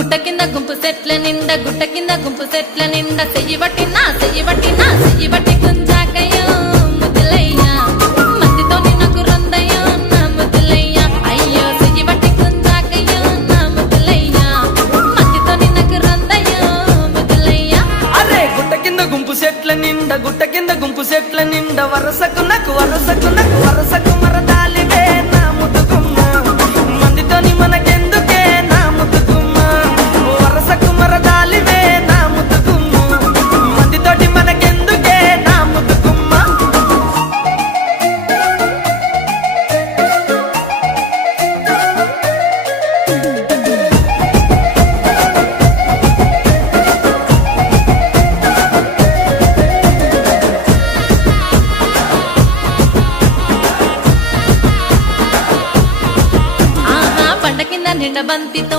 గుట్ట కింద గుంపు సెట్ల నిండా గుట్ట కింద గుంపు సెట్ల నిండా చెయ్యి పట్టినా గుంజాకయ్యో ముద్దులయ్యా మందితో నాకు రొందయ్యో నా ముద్దులయ్యా అయ్యో చెయ్యి పట్టి గుంజాకయ్యో నా ముద్దులయ్యా మందితో నాకు రొందయ్యో ముద్దులయ్యా అరే గుట్ట కింద గుంపు సెట్ల నిండా గుట్ట కింద గుంపు సెట్ల నిండా వరసకు వరసకు మరదాలివే నా ముద్దుగుమ్మ మందితోని మనకెందుకే నా ముద్దుగుమ్మ వరసకు మరదాలివే నా ముద్దుగుమ్మ మందితోటి మనకెందుకే నా ముద్దుగుమ్మ నిండా బంతితో